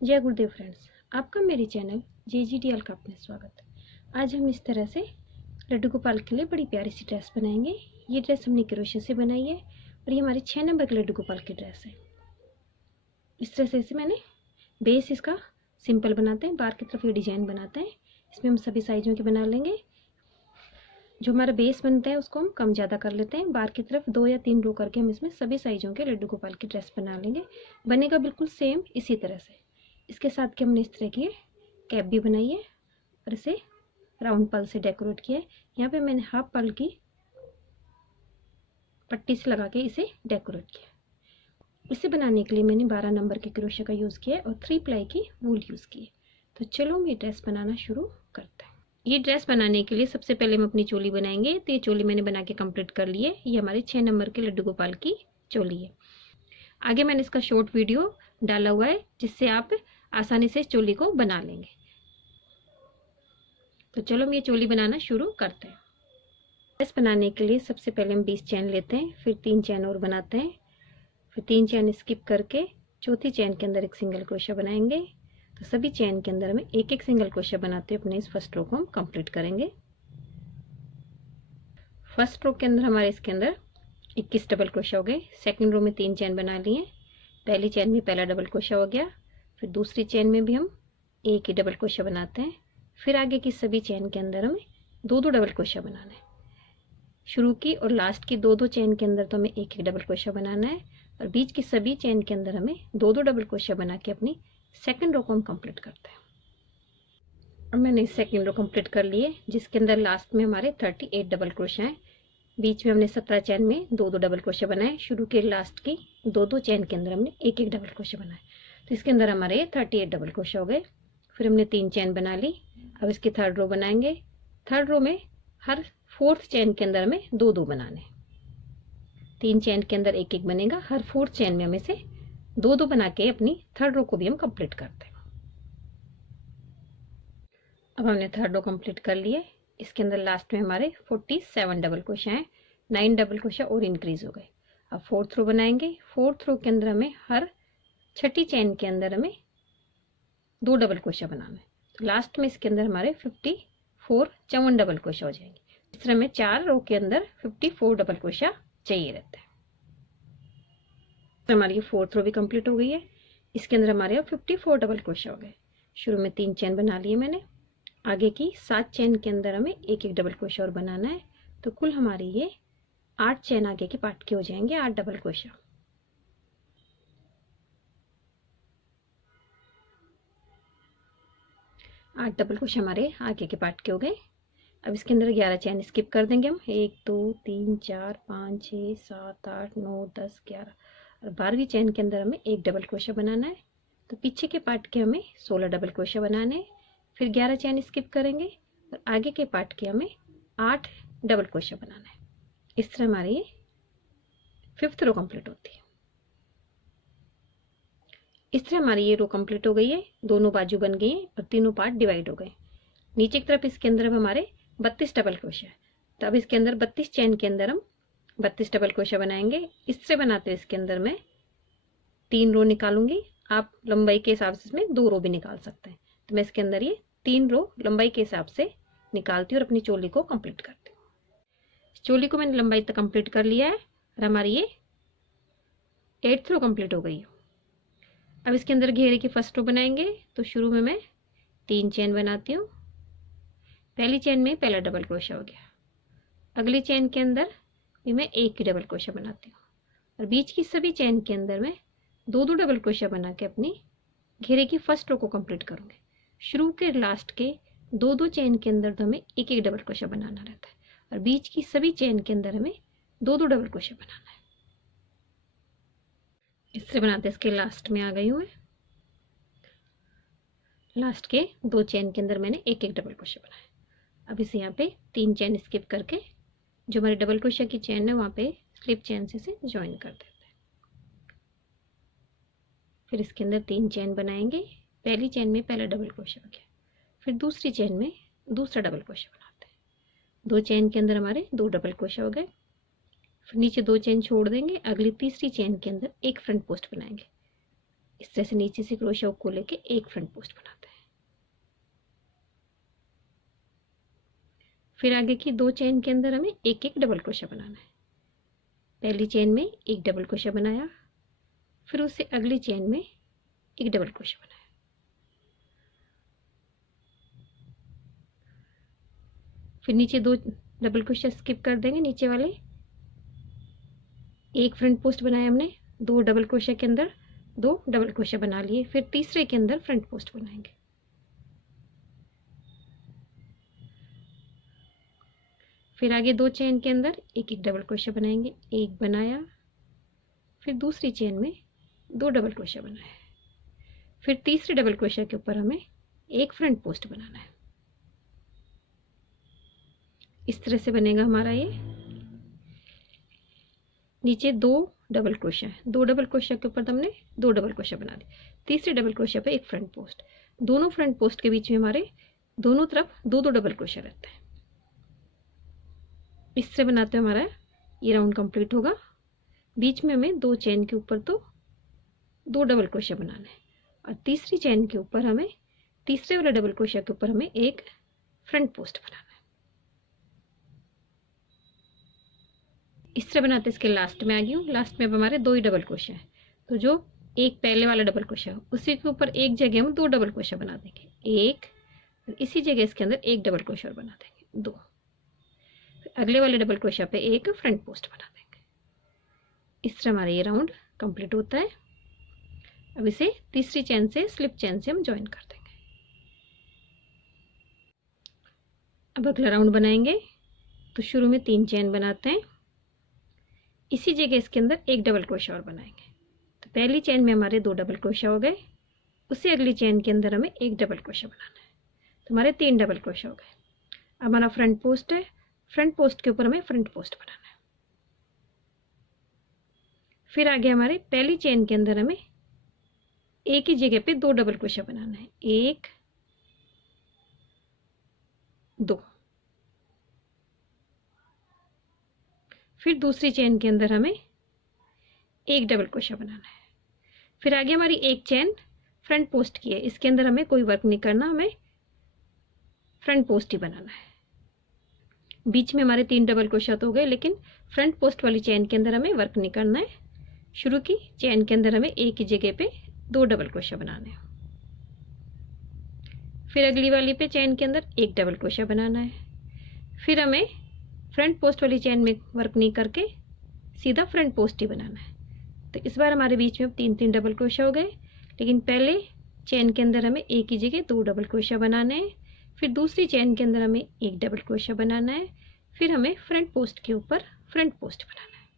जय गुरुदेव फ्रेंड्स, आपका मेरे चैनल JGTL का में स्वागत। आज हम इस तरह से लड्डू गोपाल के लिए बड़ी प्यारी सी ड्रेस बनाएंगे। ये ड्रेस हमने क्रोशे से बनाई है और ये हमारे 6 नंबर के लड्डू गोपाल की ड्रेस है। इस तरह से मैंने बेस इसका सिंपल बनाते हैं, बाहर की तरफ ये डिजाइन बनाते हैं। इसमें हम सभी साइजों के बना लेंगे। जो हमारा बेस बनता है उसको हम कम ज़्यादा कर लेते हैं। बाहर की तरफ 2 या 3 रो करके हम इसमें सभी साइजों के लड्डू गोपाल की ड्रेस बना लेंगे। बनेगा बिल्कुल सेम इसी तरह से। इसके साथ के हमने इस तरह की कैप भी बनाई है और इसे राउंड पल से डेकोरेट किया है। यहाँ पे मैंने हाफ पल की पट्टी से लगा के इसे डेकोरेट किया। इसे बनाने के लिए मैंने 12 नंबर के क्रोशे का यूज़ किया है और 3 प्लाई की वूल यूज़ की है। तो चलो हम ये ड्रेस बनाना शुरू करते हैं। ये ड्रेस बनाने के लिए सबसे पहले हम अपनी चोली बनाएंगे। तो ये चोली मैंने बना के कंप्लीट कर ली है। ये हमारे 6 नंबर के लड्डू गोपाल की चोली है। आगे मैंने इसका शॉर्ट वीडियो डाला हुआ है जिससे आप आसानी से इस चोली को बना लेंगे। तो चलो हम ये चोली बनाना शुरू करते हैं। ड्रेस बनाने के लिए सबसे पहले हम 20 चैन लेते हैं, फिर 3 चैन और बनाते हैं, फिर 3 चैन स्किप करके चौथी चैन के अंदर एक सिंगल क्रोशा बनाएंगे। तो सभी चैन के अंदर में एक एक सिंगल क्रोशा बनाते हुए अपने इस फर्स्ट रो को हम कंप्लीट करेंगे। फर्स्ट रो के अंदर हमारे इसके अंदर 21 डबल क्रोशा हो गए। सेकंड रो में 3 चैन बना लिए। पहली चैन में पहला डबल क्रोशा हो गया। फिर दूसरी चैन में भी हम एक ही डबल क्रोशा बनाते हैं। फिर आगे की सभी चैन के अंदर हमें 2-2 डबल क्रोशा बनाना है। शुरू की और लास्ट की 2-2 चैन के अंदर तो हमें एक ही डबल क्रोशा बनाना है और बीच की सभी चैन के अंदर हमें 2-2 डबल क्रोशा बना के अपनी सेकंड रो को हम कंप्लीट करते हैं। और मैंने सेकंड रो कंप्लीट कर लिए जिसके अंदर लास्ट में हमारे 38 डबल क्रोशा हैं। बीच में हमने 17 चैन में 2-2 डबल क्रोशा बनाए। शुरू के लास्ट की 2-2 चैन के अंदर हमने एक एक डबल क्रोशा बनाए। तो इसके अंदर हमारे 38 डबल क्रोशा हो गए। फिर हमने 3 चैन बना ली। अब इसकी थर्ड रो बनाएंगे। थर्ड रो में हर फोर्थ चैन के अंदर हमें 2-2 बनाने। 3 चैन के अंदर एक एक बनेगा। हर फोर्थ चैन में हमें से 2-2 बना के अपनी थर्ड रो को भी हम कंप्लीट करते हैं। अब हमने थर्ड रो कंप्लीट कर लिए। इसके अंदर लास्ट में हमारे 47 डबल क्रोशा हैं। 9 डबल क्रोशा और इंक्रीज हो गए। अब फोर्थ रो बनाएंगे। फोर्थ रो के अंदर हमें हर छठी चैन के अंदर हमें 2 डबल क्रोशा बनाना है। तो लास्ट में इसके अंदर हमारे 54 डबल क्रोशा हो जाएंगे। इस तरह में 4 रो के अंदर 54 डबल क्रोशा चाहिए रहता है। तो हमारी ये फोर्थ रो भी कंप्लीट हो गई है। इसके अंदर हमारे 54 डबल क्रोशा हो गए। शुरू में 3 चैन बना लिए मैंने। आगे की 7 चैन के अंदर हमें एक एक डबल क्रोशा और बनाना है। तो कुल हमारी ये 8 चैन आगे के पार्ट के हो जाएंगे, 8 डबल क्रोशा। आठ डबल क्रोशा हमारे आगे के पार्ट के हो गए। अब इसके अंदर 11 चैन स्किप कर देंगे हम। 1 2 3 4 5 6 7 8 9 10 11 और 12वीं चैन के अंदर हमें एक डबल क्रोशा बनाना है। तो पीछे के पार्ट के हमें 16 डबल क्रोशा बनाने हैं। फिर 11 चैन स्किप करेंगे और आगे के पार्ट के हमें 8 डबल क्रोशा बनाना है। इस तरह हमारी ये 5th रो कंप्लीट होती है। इस तरह हमारी ये रो कंप्लीट हो गई है। दोनों बाजू बन गई हैं और तीनों पार्ट डिवाइड हो गए। नीचे की तरफ इसके अंदर अब हमारे 32 डबल क्रोशा है। तो अब इसके अंदर 32 चैन के अंदर हम 32 डबल क्रोशा बनाएंगे। इस तरह बनाते हुए इसके अंदर मैं 3 रो निकालूंगी। आप लंबाई के हिसाब से इसमें 2 रो भी निकाल सकते हैं। तो मैं इसके अंदर ये 3 रो लंबाई के हिसाब से निकालती हूँ और अपनी चोली को कंप्लीट करती हूँ। चोली को मैंने लंबाई तक कंप्लीट कर लिया है और हमारी ये 8th रो कंप्लीट हो गई है। अब इसके अंदर घेरे की फर्स्ट रो बनाएंगे। तो शुरू में मैं 3 चैन बनाती हूँ। पहली चैन में पहला डबल क्रोशा हो गया। अगली चैन के अंदर भी मैं एक ही डबल क्रोशा बनाती हूँ और बीच की सभी चैन के अंदर मैं 2-2 डबल क्रोशा बना के अपनी घेरे की फर्स्ट रो को कंप्लीट करूँगी। शुरू के लास्ट के 2-2 चैन के अंदर तो हमें एक एक डबल क्रोशा बनाना रहता है और बीच की सभी चैन के अंदर हमें 2-2 डबल क्रोशा बनाना है। इससे बनाते इसके लास्ट में आ गई हूँ। लास्ट के 2 चैन के अंदर मैंने एक एक डबल क्रोशा बनाया। अब इसे यहाँ पे 3 चैन स्किप करके जो हमारी डबल क्रोशा की चैन है वहाँ पे स्लिप चैन से इसे ज्वाइन कर देते हैं। फिर इसके अंदर 3 चैन बनाएंगे। पहली चैन में पहला डबल क्रोशा हो गया। फिर दूसरी चैन में दूसरा डबल क्रोशा बनाते हैं। 2 चैन के अंदर हमारे 2 डबल क्रोशा हो गए। फिर नीचे 2 चैन छोड़ देंगे। अगली तीसरी चैन के अंदर एक फ्रंट पोस्ट बनाएंगे। इस तरह से नीचे से क्रोशिया हुक को लेके एक फ्रंट पोस्ट बनाते हैं। फिर आगे की 2 चेन के अंदर हमें एक एक डबल क्रोशिया बनाना है। पहली चेन में एक डबल क्रोशिया बनाया, फिर उससे अगली चेन में एक डबल क्रोशिया बनाया। फिर नीचे 2 डबल क्रोशिया स्किप कर देंगे, नीचे वाले एक फ्रंट पोस्ट बनाया हमने, 2 डबल क्रोशिया के अंदर 2 डबल क्रोशिया बना लिए, फिर तीसरे के अंदर फ्रंट पोस्ट बनाएंगे। फिर आगे 2 चेन के अंदर एक एक डबल क्रोशिया बनाएंगे, एक बनाया, फिर दूसरी चेन में 2 डबल क्रोशिया बनाया, फिर तीसरे डबल क्रोशिया के ऊपर हमें एक फ्रंट पोस्ट बनाना है। इस तरह से बनेगा हमारा ये। नीचे 2 डबल क्रोशिया है, 2 डबल क्रोशिया के ऊपर हमने 2 डबल क्रोशिया बना दिए, तीसरे डबल क्रोशिया पे एक फ्रंट पोस्ट, दोनों फ्रंट पोस्ट के बीच में हमारे दोनों तरफ 2-2 डबल क्रोशिया रहता है। इस तरह बनाते हुए हमारा ये राउंड कंप्लीट होगा। बीच में हमें 2 चेन के ऊपर तो 2 डबल क्रोशिया बनाना है, और तीसरी चेन के ऊपर हमें तीसरे वाले डबल क्रोशिया के ऊपर हमें एक फ्रंट पोस्ट बनाना है। इस तरह बनाते इसके लास्ट में आ गई हूँ। लास्ट में अब हमारे 2 ही डबल क्रोशिया है, तो जो एक पहले वाला डबल क्रोशिया है उसी के ऊपर एक जगह हम 2 डबल क्रोशिया बना देंगे, एक, और इसी जगह इसके अंदर एक डबल क्रोशिया बना देंगे, 2, अगले वाले डबल क्रोशिया पे एक फ्रंट पोस्ट बना देंगे। इस तरह हमारा ये राउंड कंप्लीट होता है। अब इसे तीसरी चेन से स्लिप चेन से हम ज्वाइन कर देंगे। अब अगला राउंड बनाएंगे, तो शुरू में 3 चेन बनाते हैं, इसी जगह इसके अंदर एक डबल क्रोशिया और बनाएंगे। तो पहली चेन में हमारे 2 डबल क्रोशिया हो गए, उससे अगली चेन के अंदर हमें एक डबल क्रोशिया बनाना है, तो हमारे 3 डबल क्रोशिया हो गए। अब हमारा फ्रंट पोस्ट है, फ्रंट पोस्ट के ऊपर हमें फ्रंट पोस्ट बनाना है। फिर आगे हमारे पहली चेन के अंदर हमें एक ही जगह पे 2 डबल क्रोशिया बनाना है, 1, 2। फिर दूसरी चेन के अंदर हमें एक डबल क्रोशिया बनाना है। फिर आगे हमारी एक चेन फ्रंट पोस्ट की है, इसके अंदर हमें कोई वर्क नहीं करना, हमें फ्रंट पोस्ट ही बनाना है। बीच में हमारे 3 डबल क्रोशिया तो हो गए, लेकिन फ्रंट पोस्ट वाली चेन के अंदर हमें वर्क नहीं करना है। शुरू की चेन के अंदर हमें एक ही जगह पे 2 डबल क्रोशिया बनाने हैं। फिर अगली वाली पे चेन के अंदर एक डबल क्रोशिया बनाना है। फिर हमें फ्रंट पोस्ट वाली चेन में वर्क नहीं करके सीधा फ्रंट पोस्ट ही बनाना है। तो इस बार हमारे बीच में 3-3 डबल क्रोशिया हो गए, लेकिन पहले चेन के अंदर हमें एक ही जगह 2 डबल क्रोशिया बनाने हैं। फिर दूसरी चेन के अंदर हमें एक डबल क्रोशिया बनाना है, फिर हमें फ्रंट पोस्ट के ऊपर फ्रंट पोस्ट बनाना है।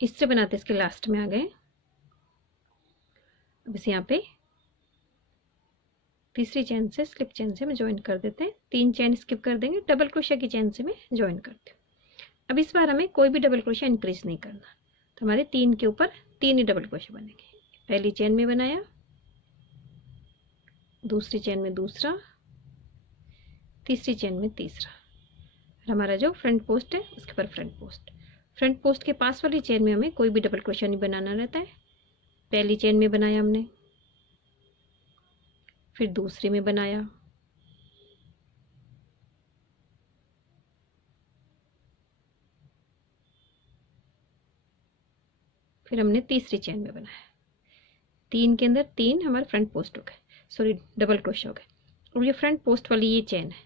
इस तरह बनाते इसके लास्ट में आ गए। अब इसे यहाँ पे तीसरी चेन से स्लिप चेन से हम ज्वाइन कर देते हैं, 3 चेन स्किप कर देंगे, डबल क्रोशिया की चेन से मैं ज्वाइन करती हूँ। अब इस बार हमें कोई भी डबल क्रोशिया इंक्रीज नहीं करना, तो हमारे 3 के ऊपर 3 ही डबल क्रोशिया बनेंगे। पहली चेन में बनाया, दूसरी चेन में दूसरा, तीसरी चेन में तीसरा, और हमारा जो फ्रंट पोस्ट है उसके ऊपर फ्रंट पोस्ट। फ्रंट पोस्ट के पास वाली चेन में हमें कोई भी डबल क्रोशिया नहीं बनाना रहता है। पहली चेन में बनाया हमने, फिर दूसरी में बनाया, फिर हमने तीसरी चेन में बनाया। 3 के अंदर 3 हमारे फ्रंट पोस्ट हो गए, सॉरी डबल क्रोशिया हो गए। और ये फ्रंट पोस्ट वाली ये चेन है,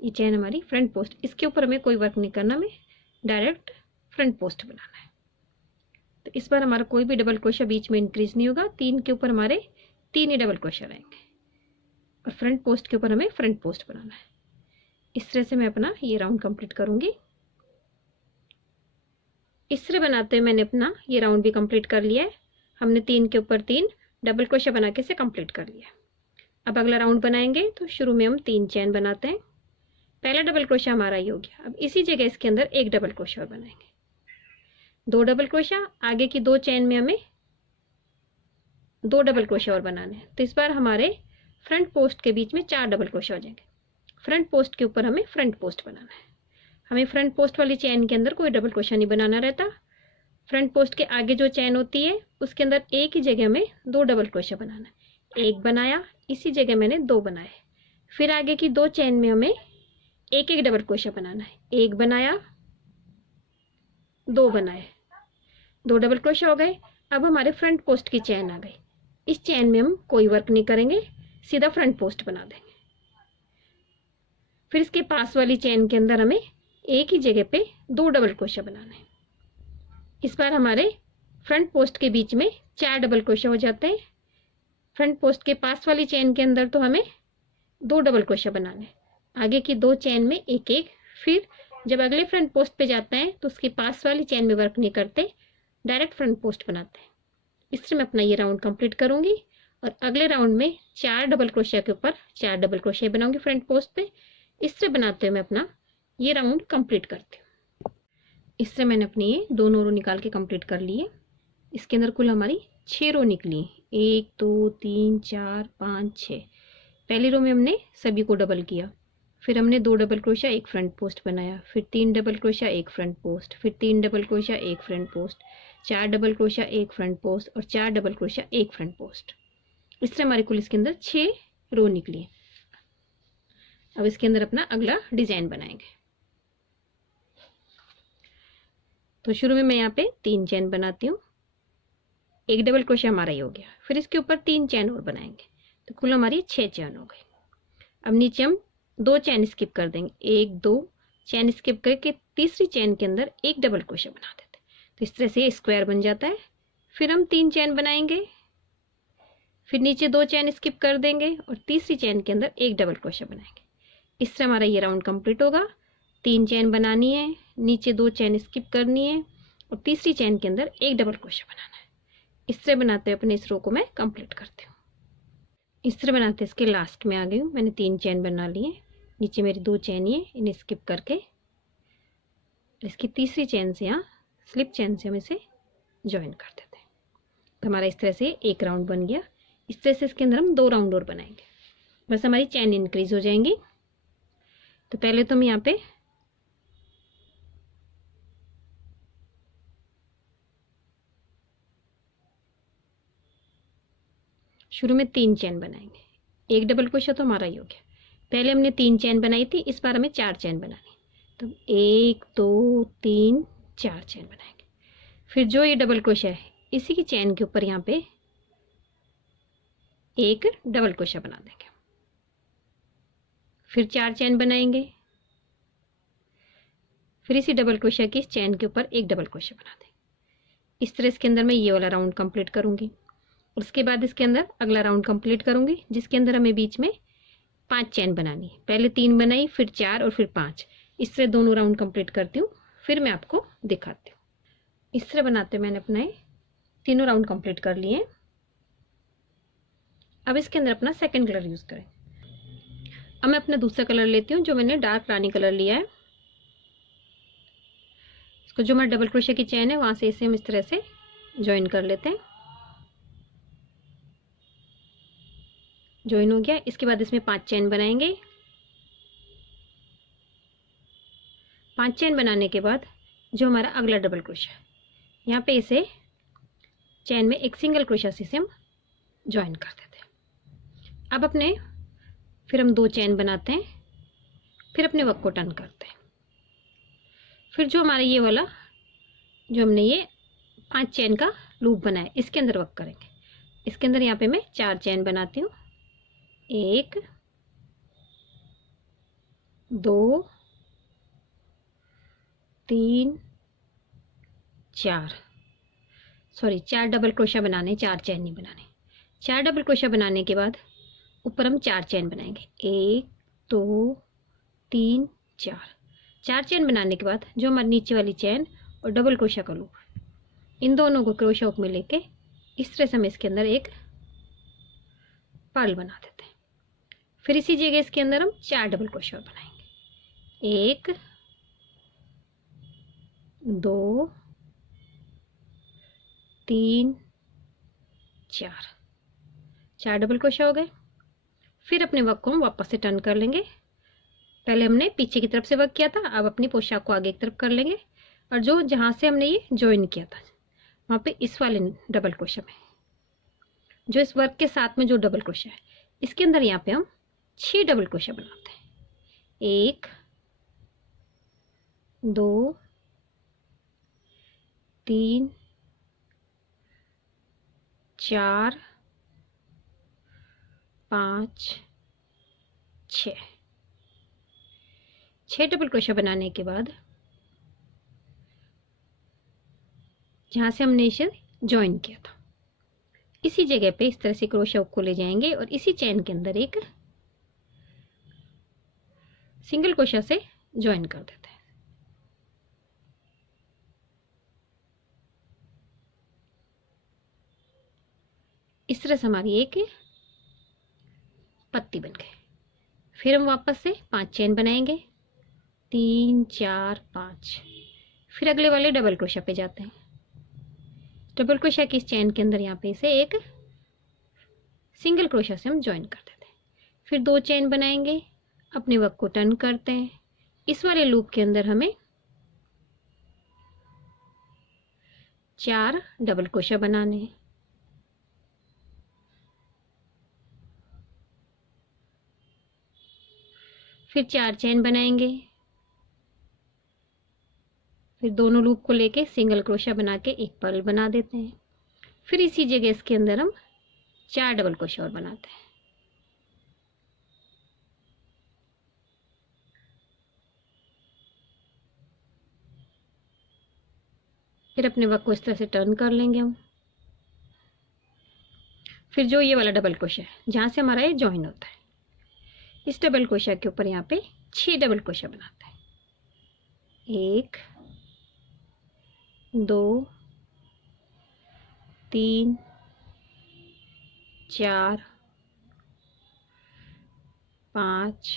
ये चेन हमारी फ्रंट पोस्ट, इसके ऊपर हमें कोई वर्क नहीं करना, हमें डायरेक्ट फ्रंट पोस्ट बनाना है। तो इस बार हमारा कोई भी डबल क्रोशिया बीच में इंक्रीज नहीं होगा, 3 के ऊपर हमारे 3 ही डबल क्रोशिया रहेंगे, और फ्रंट पोस्ट के ऊपर हमें फ्रंट पोस्ट बनाना है। इस तरह से मैं अपना ये राउंड कंप्लीट करूंगी। इस तरह बनाते हुए मैंने अपना ये राउंड भी कंप्लीट कर लिया है। हमने 3 के ऊपर 3 डबल क्रोशिया बना के इसे कंप्लीट कर लिया। अब अगला राउंड बनाएंगे, तो शुरू में हम 3 चेन बनाते हैं। पहला डबल क्रोशिया हमारा ये हो गया। अब इसी जगह इसके अंदर एक डबल क्रोशिया और बनाएंगे, 2 डबल क्रोशिया, आगे की 2 चेन में हमें 2 डबल क्रोशिया और बनाने हैं। तो इस बार हमारे फ्रंट पोस्ट के बीच में 4 डबल क्रोशिया हो जाएंगे। फ्रंट पोस्ट के ऊपर हमें फ्रंट पोस्ट बनाना है। हमें फ्रंट पोस्ट वाली चेन के अंदर कोई डबल क्रोशिया नहीं बनाना रहता। फ्रंट पोस्ट के आगे जो चैन होती है उसके अंदर एक ही जगह में 2 डबल क्रोशिया बनाना है। एक बनाया, इसी जगह मैंने 2 बनाए। फिर आगे की 2 चैन में हमें एक एक डबल क्रोशिया बनाना है। एक बनाया, 2 बनाए, 2 डबल क्रोशिया हो गए। अब हमारे फ्रंट पोस्ट की चैन आ गई। इस चैन में हम कोई वर्क नहीं करेंगे, सीधा फ्रंट पोस्ट बना देंगे। फिर इसके पास वाली चैन के अंदर हमें एक ही जगह पे 2 डबल क्रोशिया बनाना है। इस बार हमारे फ्रंट पोस्ट के बीच में 4 डबल क्रोशिया हो जाते हैं। फ्रंट पोस्ट के पास वाली चैन के अंदर तो हमें 2 डबल क्रोशिया बनाने हैं। आगे की 2 चैन में एक एक। फिर जब अगले फ्रंट पोस्ट पे जाते हैं तो उसके पास वाली चैन में वर्क नहीं करते, डायरेक्ट फ्रंट पोस्ट बनाते हैं। इससे मैं अपना ये राउंड कंप्लीट करूंगी और अगले राउंड में 4 डबल क्रोशिया के ऊपर 4 डबल क्रोशिया बनाऊंगी फ्रंट पोस्ट पे। इससे बनाते हुए मैं अपना ये राउंड कंप्लीट करती हूँ। इससे मैंने अपनी ये दोनों रो निकाल के कंप्लीट कर लिए। इसके अंदर कुल हमारी 6 रो निकली। 1 2 3 4 5 6। पहली रो में हमने सभी को डबल किया, फिर हमने 2 डबल क्रोशिया एक फ्रंट पोस्ट बनाया, फिर 3 डबल क्रोशिया एक फ्रंट पोस्ट, फिर 3 डबल क्रोशिया एक फ्रंट पोस्ट, 4 डबल क्रोशिया एक फ्रंट पोस्ट और 4 डबल क्रोशिया एक फ्रंट पोस्ट। इससे हमारे कुल इसके अंदर 6 रो निकली। अब इसके अंदर अपना अगला डिजाइन बनाएंगे। तो शुरू में मैं यहाँ पे 3 चैन बनाती हूँ। एक डबल क्रोशिया हमारा ये हो गया। फिर इसके ऊपर 3 चैन और बनाएंगे, तो कुल हमारी 6 चैन हो गई। अब नीचे हम 2 चैन स्किप कर देंगे। 1 2 चैन स्किप करके तीसरी चैन के अंदर एक डबल क्रोशिया बना देते हैं। तो इस तरह से स्क्वायर बन जाता है। फिर हम 3 चैन बनाएंगे, फिर नीचे 2 चैन स्किप कर देंगे और तीसरी चैन के अंदर एक डबल क्रोशिया बनाएंगे। इससे हमारा ये राउंड कंप्लीट होगा। 3 चैन बनानी है, नीचे 2 चैन स्किप करनी है और तीसरी चैन के अंदर एक डबल क्रोशिया बनाना है। इससे बनाते हुए अपने इस रो को मैं कंप्लीट करती हूँ। इस तरह बनाते इसके लास्ट में आ गई हूँ। मैंने 3 चैन बना लिए, नीचे मेरी 2 चैन ही है, इन्हें स्किप करके इसकी तीसरी चैन से यहाँ स्लिप चैन से हम इसे ज्वाइन कर देते हैं। तो हमारा इस तरह से एक राउंड बन गया। इस तरह से इसके अंदर हम 2 राउंड और बनाएंगे, बस हमारी चैन इंक्रीज हो जाएंगी। तो पहले तो हम यहाँ पे शुरू में 3 चैन बनाएंगे। एक डबल क्रोशिया तो हमारा ही हो गया। पहले हमने 3 चैन बनाई थी, इस बार हमें 4 चैन बनानी। तो 1 2 3 4 चैन बनाएंगे। फिर जो ये डबल क्रोशिया है इसी की चैन के ऊपर यहाँ पे एक डबल क्रोशिया बना देंगे। फिर 4 चैन बनाएंगे, फिर इसी डबल क्रोशिया की इस चैन के ऊपर एक डबल क्रोशिया बना देंगे। इस तरह इसके अंदर मैं ये वाला राउंड कंप्लीट करूंगी। उसके बाद इसके अंदर अगला राउंड कंप्लीट करूंगी, जिसके अंदर हमें बीच में 5 चैन बनानी है। पहले 3 बनाई, फिर 4 और फिर 5। इस तरह दोनों राउंड कंप्लीट करती हूँ, फिर मैं आपको दिखाती हूँ। इस तरह बनाते मैंने अपने तीनों राउंड कंप्लीट कर लिए। अब इसके अंदर अपना सेकंड कलर यूज करें। अब मैं अपना दूसरा कलर लेती हूँ, जो मैंने डार्क रानी कलर लिया है। इसको जो हमारा डबल क्रोशिया की चैन है वहां से इसे हम इस तरह से ज्वाइन कर लेते हैं। ज्वाइन हो गया। इसके बाद इसमें 5 चैन बनाएंगे। 5 चैन बनाने के बाद जो हमारा अगला डबल क्रोशिया है, यहाँ पे इसे चैन में एक सिंगल क्रोशिया से हम ज्वाइन कर देते हैं। अब अपने फिर हम 2 चैन बनाते हैं, फिर अपने वर्क को टर्न करते हैं। फिर जो हमारा ये वाला जो हमने ये 5 चैन का लूप बनाया, इसके अंदर वर्क करेंगे। इसके अंदर यहाँ पे मैं 4 चैन बनाती हूँ। 1 2 3 4 सॉरी 4 डबल क्रोशिया बनाने, 4 चैन नहीं बनाने। 4 डबल क्रोशिया बनाने के बाद ऊपर हम 4 चैन बनाएंगे। 1 2 3 4 चैन बनाने के बाद जो हमारी नीचे वाली चैन और डबल क्रोशिया का लूप, इन दोनों को क्रोशिया हुक में लेके इस तरह से हम इसके अंदर एक पर्ल बना देते हैं। फिर इसी जगह इसके अंदर हम 4 डबल क्रोशिया बनाएंगे। 1 2 3 4 डबल क्रोशिया हो गए। फिर अपने वर्क को हम वापस से टर्न कर लेंगे। पहले हमने पीछे की तरफ से वर्क किया था, अब अपनी पोशाक को आगे की तरफ कर लेंगे और जो जहाँ से हमने ये ज्वाइन किया था वहाँ पे इस वाले डबल क्रोशा में, जो इस वर्क के साथ में जो डबल क्रोशा है, इसके अंदर यहाँ पे हम 6 डबल क्रोशा बनाते हैं। 1 2 3 4 5 6 डबल क्रोशा बनाने के बाद जहाँ से हमने इसे ज्वाइन किया था, इसी जगह पे इस तरह से क्रोशा को ले जाएंगे और इसी चेन के अंदर एक सिंगल क्रोशा से ज्वाइन कर देते हैं। इस तरह से हमारी एक पत्ती बन गई। फिर हम वापस से 5 चेन बनाएंगे, 3 4 5। फिर अगले वाले डबल क्रोशा पे जाते हैं। डबल क्रोशा की इस चेन के अंदर यहाँ पे इसे एक सिंगल क्रोशा से हम ज्वाइन कर देते हैं। फिर 2 चेन बनाएंगे, अपने वर्क को टर्न करते हैं। इस वाले लूप के अंदर हमें 4 डबल क्रोशा बनाने हैं। फिर 4 चेन बनाएंगे, फिर दोनों लूप को लेके सिंगल क्रोशा बना के एक पर्ल बना देते हैं। फिर इसी जगह इसके अंदर हम 4 डबल क्रोशा और बनाते हैं। फिर अपने वर्क को इस तरह से टर्न कर लेंगे हम। फिर जो ये वाला डबल क्रोशा है जहाँ से हमारा ये ज्वाइन होता है, इस डबल क्रोशा के ऊपर यहाँ पे 6 डबल क्रोशा बनाते हैं। 1 2 3 4 5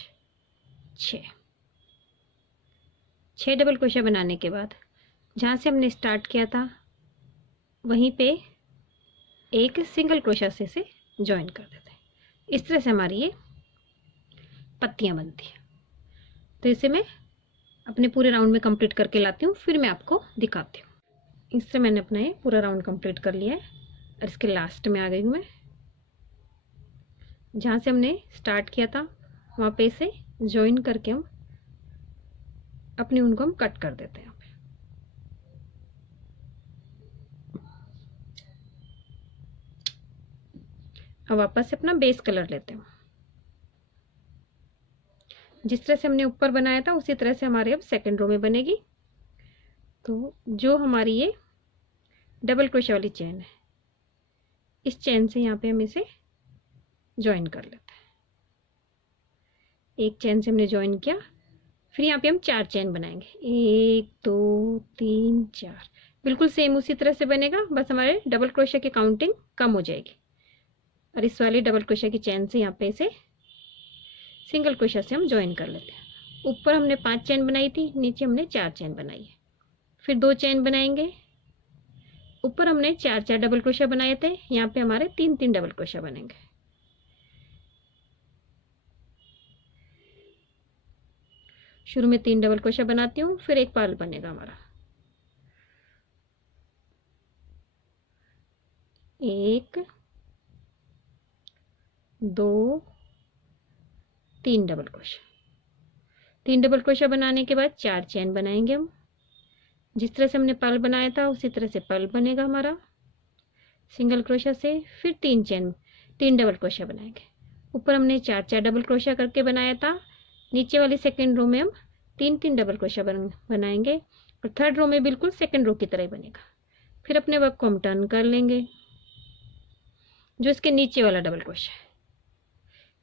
6 डबल क्रोशा बनाने के बाद जहाँ से हमने स्टार्ट किया था वहीं पे एक सिंगल क्रोशा से ज्वाइन कर देते हैं। इस तरह से हमारी ये पत्तियाँ बनती हैं। तो इसे मैं अपने पूरे राउंड में कंप्लीट करके लाती हूँ, फिर मैं आपको दिखाती हूँ। इस तरह मैंने अपना ये पूरा राउंड कंप्लीट कर लिया है और इसके लास्ट में आ गई हूँ मैं। जहाँ से हमने स्टार्ट किया था वहाँ पे इसे ज्वाइन करके हम अपनी ऊन को हम कट कर देते हैं। अब वापस से अपना बेस कलर लेते हैं। जिस तरह से हमने ऊपर बनाया था उसी तरह से हमारे अब सेकंड रो में बनेगी। तो जो हमारी ये डबल क्रोशा वाली चेन है, इस चेन से यहाँ पे हम इसे ज्वाइन कर लेते हैं। एक चेन से हमने ज्वाइन किया, फिर यहाँ पे हम 4 चेन बनाएंगे। 1 2 3 4, बिल्कुल सेम उसी तरह से बनेगा, बस हमारे डबल क्रोशा की काउंटिंग कम हो जाएगी। और इस वाली डबल क्रोशा की चेन से यहाँ पे इसे सिंगल क्रोशा से हम ज्वाइन कर लेते हैं। ऊपर हमने 5 चेन बनाई थी, नीचे हमने 4 चेन बनाई है। फिर 2 चेन बनाएंगे, ऊपर हमने 4 4 डबल क्रोशा बनाए थे, यहाँ पे हमारे 3 3 डबल क्रोशा बनेंगे। शुरू में 3 डबल क्रोशा बनाती हूँ, फिर एक पर्ल बनेगा हमारा। 1 2 3 डबल क्रोशा। 3 डबल क्रोशा बनाने के बाद 4 चेन बनाएंगे हम। जिस तरह से हमने पर्ल बनाया था उसी तरह से पर्ल बनेगा हमारा सिंगल क्रोशा से। फिर 3 डबल क्रोशा बनाएंगे। ऊपर हमने 4 4 डबल क्रोशा करके बनाया था, नीचे वाली सेकेंड रो में हम 3 3 डबल क्रोशा बनाएंगे और थर्ड रो में बिल्कुल सेकेंड रो की तरह ही बनेगा। फिर अपने वर्क को हम टर्न कर लेंगे। जो इसके नीचे वाला डबल क्रोशा है,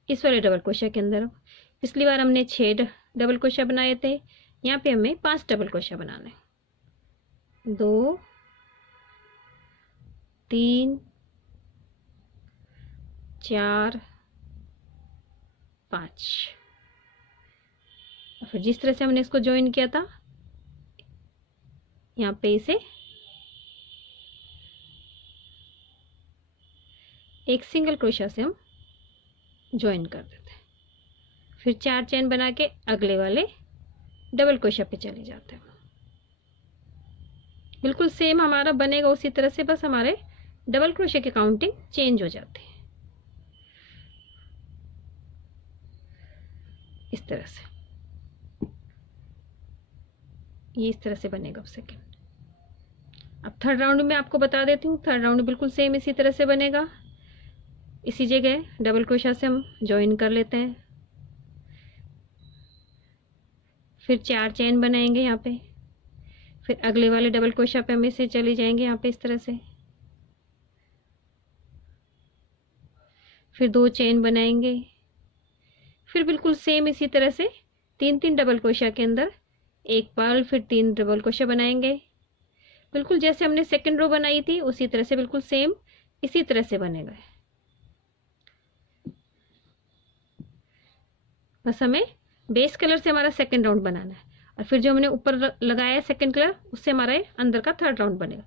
इस वाले डबल क्रोशा के अंदर पिछली बार हमने 6 डबल क्रोशा बनाए थे, यहाँ पे हमें 5 डबल क्रोशा बनाने। 2 3 4 5। फिर जिस तरह से हमने इसको ज्वाइन किया था यहाँ पे इसे एक सिंगल क्रोशा से हम ज्वाइन कर देते हैं। फिर 4 चेन बना के अगले वाले डबल क्रोशा पे चले जाते हैं। बिल्कुल सेम हमारा बनेगा उसी तरह से, बस हमारे डबल क्रोशे की काउंटिंग चेंज हो जाती है इस तरह से। ये इस तरह से बनेगा अब सेकेंड। अब थर्ड राउंड में आपको बता देती हूँ। थर्ड राउंड बिल्कुल सेम इसी तरह से बनेगा। इसी जगह डबल क्रोशा से हम ज्वाइन कर लेते हैं, फिर 4 चेन बनाएंगे यहाँ पे, फिर अगले वाले डबल क्रोशा पे हम इसे चले जाएंगे यहाँ पे इस तरह से, फिर 2 चेन बनाएंगे, फिर बिल्कुल सेम इसी तरह से 3 डबल क्रोशा के अंदर एक पर्ल, फिर 3 डबल क्रोशा बनाएंगे। बिल्कुल जैसे हमने सेकंड रो बनाई थी उसी तरह से, बिल्कुल सेम इसी तरह से बनेगा। बस हमें बेस कलर से हमारा सेकंड राउंड बनाना है, और फिर जो हमने ऊपर लगाया है सेकंड कलर उससे हमारा अंदर का थर्ड राउंड बनेगा।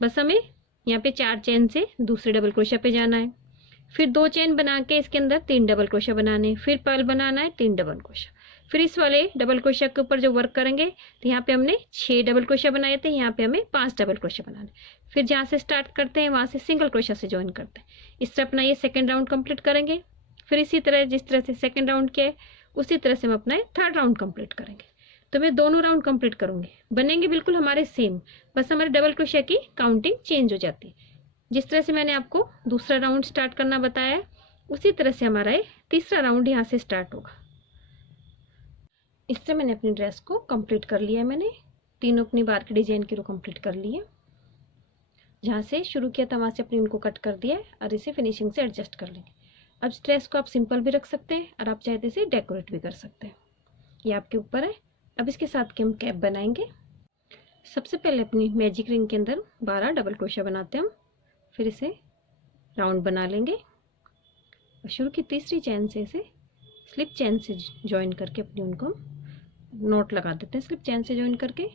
बस हमें यहाँ पे 4 चेन से दूसरे डबल क्रोशा पे जाना है, फिर 2 चेन बना के इसके अंदर 3 डबल क्रोशा बनाने, फिर पर्ल बनाना है 3 डबल क्रोशा, फिर इस वाले डबल क्रोशा के ऊपर जो वर्क करेंगे तो यहाँ पे हमने 6 डबल क्रोशा बनाए थे, यहाँ पे हमें 5 डबल क्रोशा बनाने। फिर जहाँ से स्टार्ट करते हैं वहाँ से सिंगल क्रोशा से ज्वाइन करते हैं। इस तरह अपना ये सेकेंड राउंड कंप्लीट करेंगे। फिर इसी तरह जिस तरह से सेकेंड राउंड किया उसी तरह से हम अपना थर्ड राउंड कंप्लीट करेंगे। तो मैं दोनों राउंड कंप्लीट करूंगी, बनेंगे बिल्कुल हमारे सेम, बस हमारे डबल क्रोशा की काउंटिंग चेंज हो जाती है। जिस तरह से मैंने आपको दूसरा राउंड स्टार्ट करना बताया उसी तरह से हमारा ये तीसरा राउंड यहाँ से स्टार्ट होगा। इस तरह मैंने अपनी ड्रेस को कंप्लीट कर लिया है। मैंने तीनों अपनी बार की डिजाइन की रो कंप्लीट कर ली है। जहाँ से शुरू किया था वहाँ से अपनी उनको कट कर दिया है और इसे फिनिशिंग से एडजस्ट कर लेंगे। अब इस ड्रेस को आप सिंपल भी रख सकते हैं और आप चाहे तो इसे डेकोरेट भी कर सकते हैं, ये आपके ऊपर है। अब इसके साथ के हम कैप बनाएंगे। सबसे पहले अपनी मैजिक रिंग के अंदर 12 डबल क्रोशा बनाते हैं हम, फिर इसे राउंड बना लेंगे और शुरू की तीसरी चैन से इसे स्लिप चैन से ज्वाइन करके अपनी उनको नोट लगा देते हैं। स्लिप चैन से ज्वाइन करके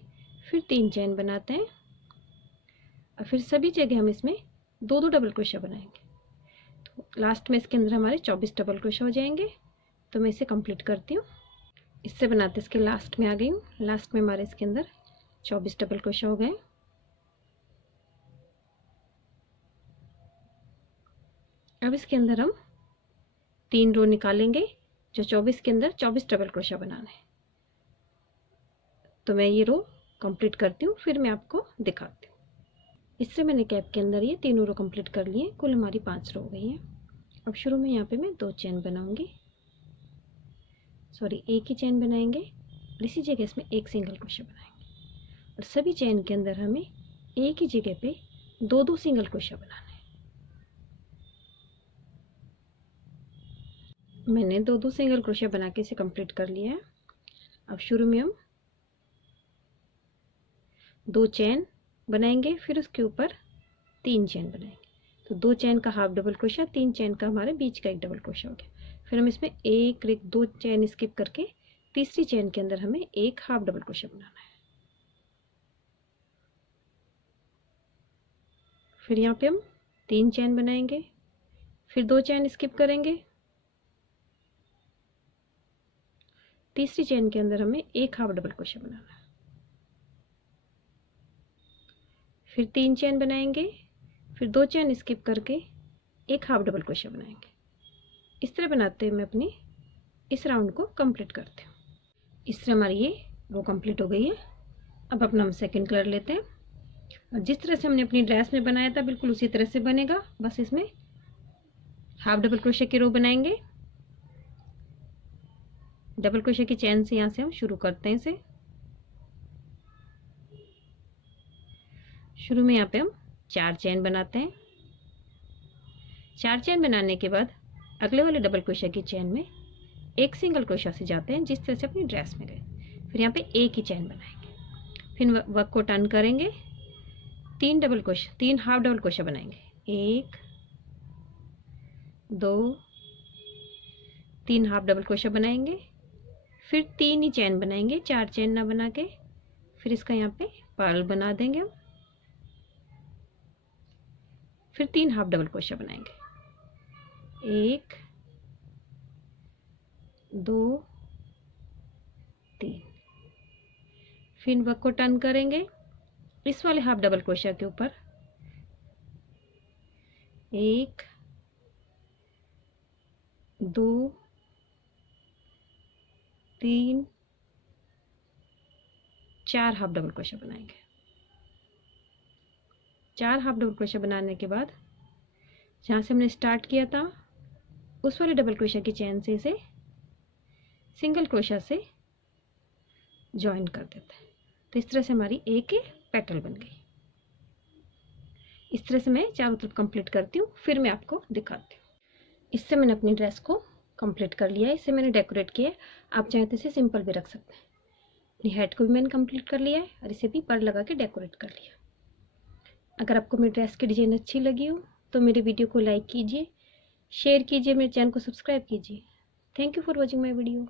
फिर 3 चैन बनाते हैं और फिर सभी जगह हम इसमें 2 डबल क्रोशा बनाएंगे। तो लास्ट में इसके अंदर हमारे 24 डबल क्रोशा हो जाएंगे। तो मैं इसे कंप्लीट करती हूँ। इससे बनाते इसके लास्ट में आ गई हूँ। लास्ट में हमारे इसके अंदर 24 डबल क्रोशा हो गए। अब इसके अंदर हम 3 रो निकालेंगे जो 24 के अंदर 24 डबल क्रोशा बनाना है। तो मैं ये रो कंप्लीट करती हूँ, फिर मैं आपको दिखाती हूँ। इससे मैंने कैप के अंदर ये तीनों रो कंप्लीट कर लिए। कुल हमारी 5 रो हो गई है। अब शुरू में यहाँ पे मैं 2 चेन बनाऊंगी, सॉरी एक ही चेन बनाएंगे और इसी जगह इसमें एक सिंगल क्रोशा बनाएंगे और सभी चेन के अंदर हमें एक ही जगह पे 2 सिंगल क्रोशा बनाना है। मैंने 2 सिंगल क्रोशा बना के इसे कंप्लीट कर लिया है। अब शुरू में हम 2 चेन बनाएंगे, फिर उसके ऊपर 3 चेन बनाएंगे। तो 2 चेन का हाफ डबल क्रोशा, 3 चेन का हमारे बीच का एक डबल क्रोशा हो गया। फिर हम इसमें 2 चेन स्किप करके तीसरी चेन के अंदर हमें एक हाफ डबल क्रोशा बनाना है। फिर यहाँ पे हम 3 चेन बनाएंगे, फिर 2 चेन स्किप करेंगे, तीसरी चेन के अंदर हमें एक हाफ डबल क्रोशा बनाना है। फिर 3 चेन बनाएंगे, फिर 2 चेन स्किप करके एक हाफ डबल क्रोशा बनाएंगे। इस तरह बनाते हुए मैं अपनी इस राउंड को कंप्लीट करती हूँ। इस तरह हमारी ये रो कंप्लीट हो गई है। अब अपना हम सेकंड कलर लेते हैं और जिस तरह से हमने अपनी ड्रेस में बनाया था बिल्कुल उसी तरह से बनेगा। बस इसमें हाफ डबल क्रोशे की रो बनाएंगे। डबल क्रोशे की चेन से यहाँ से हम शुरू करते हैं इसे। शुरू में यहाँ पे हम 4 चेन बनाते हैं। 4 चेन बनाने के बाद अगले वाले डबल क्रोशे की चेन में एक सिंगल क्रोशा से जाते हैं जिस तरह से अपनी ड्रेस में गए। फिर यहाँ पे एक ही चेन बनाएंगे, फिर वर्क को टर्न करेंगे, 3 double crochet, 3 half double crochet बनाएंगे। 1 2 3 हाफ डबल क्रोशा बनाएंगे, फिर 3 ही चेन बनाएंगे, 4 चेन ना बना के। फिर इसका यहाँ पे पर्ल बना देंगे हम, फिर 3 हाफ डबल क्रोशा बनाएंगे। 1 2 3, फिर वर्क को टर्न करेंगे, इस वाले हाफ डबल क्रोशिया के ऊपर 1 2 3 4 हाफ डबल क्रोशिया बनाएंगे। 4 हाफ डबल क्रोशिया बनाने के बाद जहाँ से हमने स्टार्ट किया था उस वाले डबल क्रोशिया की चेन से इसे सिंगल क्रोशिया से ज्वाइन कर देते हैं। तो इस तरह से हमारी एक पेटल बन गई। इस तरह से मैं चारों तरफ कंप्लीट करती हूँ, फिर मैं आपको दिखाती हूँ। इससे मैंने अपनी ड्रेस को कंप्लीट कर लिया है। इसे मैंने डेकोरेट किया है। आप चाहें तो इसे सिंपल भी रख सकते हैं। अपनी हेड को भी मैंने कंप्लीट कर लिया है और इसे भी पर्ल लगा के डेकोरेट कर लिया। अगर आपको मेरी ड्रेस की डिज़ाइन अच्छी लगी हो तो मेरे वीडियो को लाइक कीजिए, शेयर कीजिए, मेरे चैनल को सब्सक्राइब कीजिए। Thank you for watching my video.